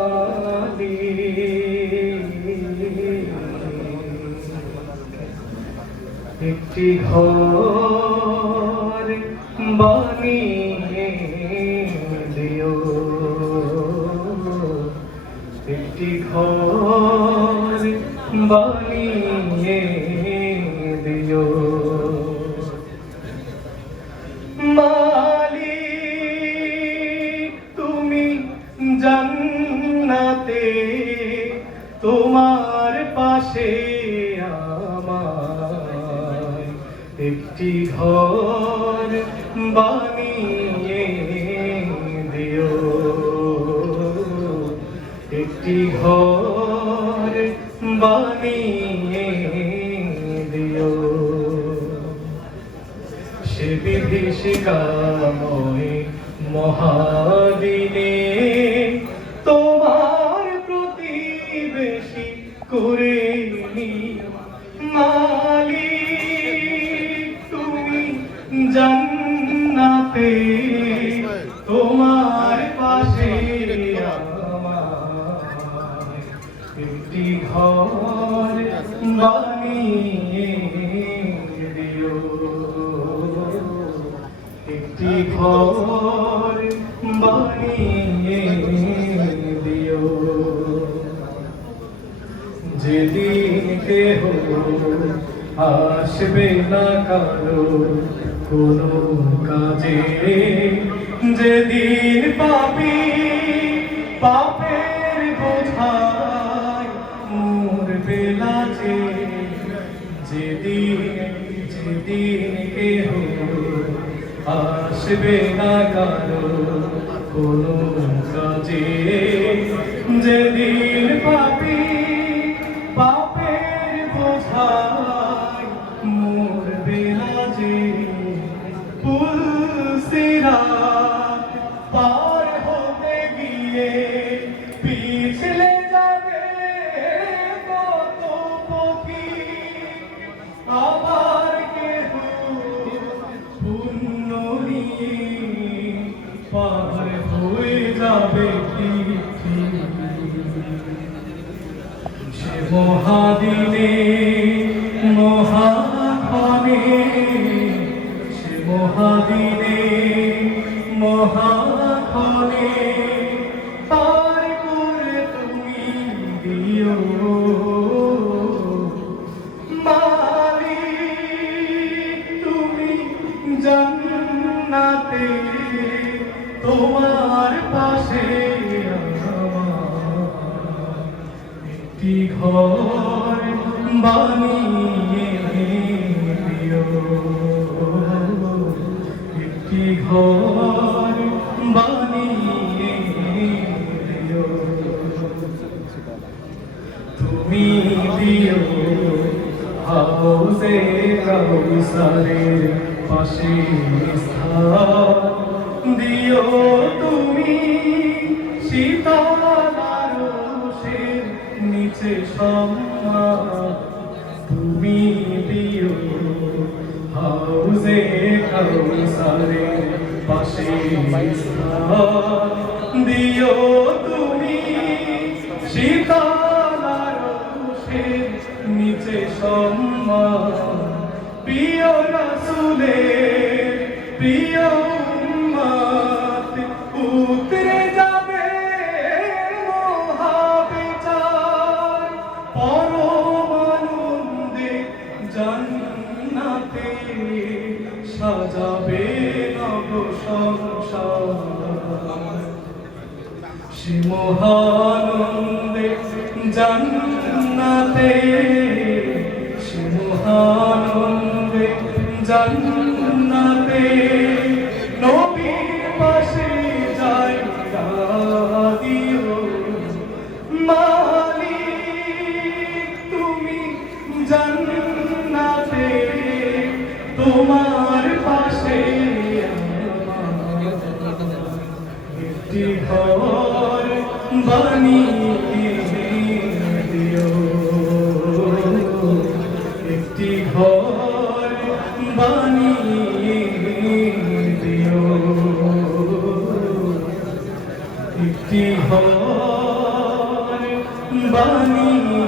মালি একটি ঘর বানিয়ে দিও, একটি ঘর বানিয়ে দিও মালিক। তুমি জান্নাতে তোমার পাশে আমায় একটি ঘর বানিয়ে দিও, একটি ঘর বানিয়ে দিও। সে বিভীষিকাময় মহাদিনে তোমার প্রতিবেশী করে নিও মালিক। তুমি জান্নাতে তোমার পাশে আমায় একটি ঘর বানিয়ে দিও, একটি ঘর বানিয়ে দিও। যেদিন কেহ আসবে না কারো কোনো কাজে, যেদিন পাপী পাপের বোঝায় মরবে লাজে, যেদিন কেহ আসবে না কারো কোনো কাজে, যেদিন পাপী পাপের বোঝায় মরবে লাজে, পুলসিরাত পার হতে গিয়ে পিছলে যাবে কত পথী, আবার কেহ পুণ্য নিয়ে পার হয়ে যাবে সে মহাদিনে মহাক্ষণে, সে মহাদিনে মহাক্ষণে পার করে তুমি দিও মালিক। তুমি জান্নাতে তোমার পাশে একটি ঘর বানিয়ে দিও, একটি ঘর বানিয়ে দিও। তুমি দিও হাউজে কাউসারের পাশে স্থান, দিও তুমি শীতল আরশের নিচে সম্মান, তুমি দিও হাউজে কাউসারের পাশে স্থান, দিও তুমি শীতল আরশের নিচে সম্মান। প্রিয় রাসূলের প্রিয় উম্মত উতরে যাবে মহাবিচার, পরম আনন্দে জান্নাতে সাজাবে নব সংসার। সে মহানন্দে জান্নাতে, সে মহানন্দে জান্নাতে নবীর পাশে জায়গা দিও মালিক। তুমি জান্নাতে তোমার পাশে একটি ঘর বানিয়ে দিও, একটি ঘর বানিয়ে দিও, একটি ঘর বানিয়ে দিও।